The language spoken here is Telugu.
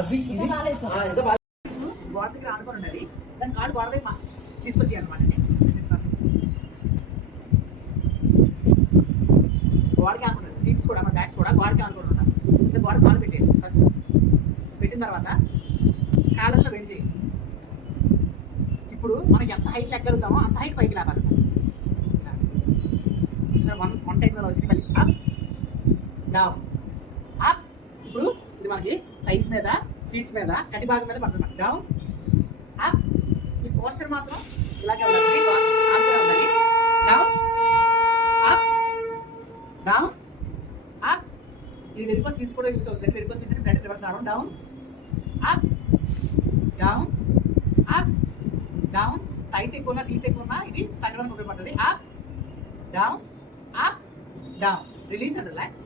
అది ఇది గోడ దగ్గర ఆడుకోండి. దాని కాళ్ళు గోడ దగ్గర తీసుకొచ్చాయి అనమాట. గోడకి ఆడుకుంటారు. సీట్స్ కూడా మన బ్యాగ్స్ కూడా గోడకి ఆడుకొని ఉంటారు. అంటే గోడ కాలు పెట్టేది. ఫస్ట్ పెట్టిన తర్వాత కాళ్ళతో వెడి చేయి. ఇప్పుడు మనం ఎంత హైట్ ఎక్కగలుగుతామో అంత హైట్ పైకి లేపాలి. వన్ టైం వచ్చింది. మళ్ళీ అప్ డౌన్ అప్. ఇప్పుడు ఇది మనకి టైస్ మీద సీట్స్ మీద కటి భాగం మీద పడుతుంది. Down up. ఈ పోస్టర్ మాత్రం ఇలాగే ఉండాలి. ఉండాలి. Down up down up. ఇది వెరికోస్ తీసి కూడా యూస్ అవుతుంది. వెరికోస్ తీసి బ్లడ్ రివర్స్ రావడం. Down up down up down. Thighs ఎక్కువ ఉన్నా సీట్స్ ఎక్కువ ఉన్నా ఇది తగ్గడానికి ఉపయోగపడుతుంది. Up down up down. Release and relax.